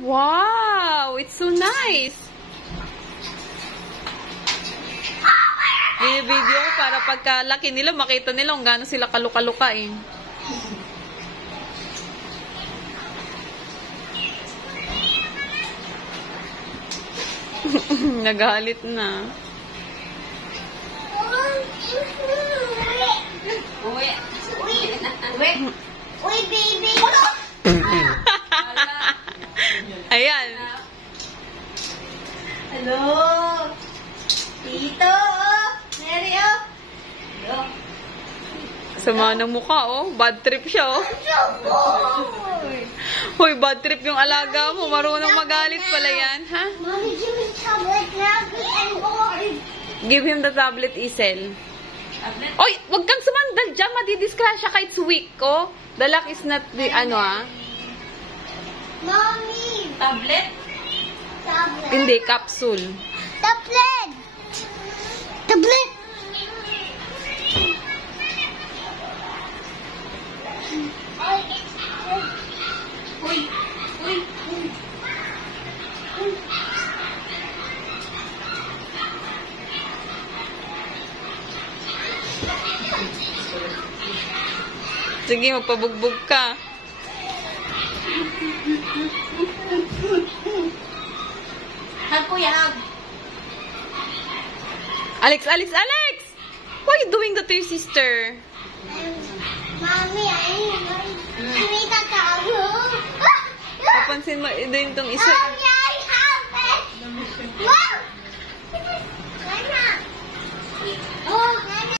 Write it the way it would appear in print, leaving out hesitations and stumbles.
Wow! It's so nice! Video ko para pagkalaki nila, makita nila kung gaano sila kaluka-luka eh. Nagalit na. Uy, baby! Ayan. Hello! Tito! Mary, oh! Hello! Sama ng mukha, oh. Bad trip siya, oh. Hoy, bad trip yung alaga mo. Marunong magalit pala yan, ha? Mommy, give me tablet now and board. Give him the tablet, Isel. Oy, wag kang sumandal dyan. Madidiscrash siya kahit weak ko. The luck is not the, ano, ah. Mommy! Tablet? Tablet. Hindi, capsule. Tablet! Tablet! Uy! Uy! Sige, magpabugbog ka. Hug, kuya, hug. Alex, Alex, Alex! Why are you doing that to your sister? Mommy, I need to tatago. Papansin mo, din itong isa.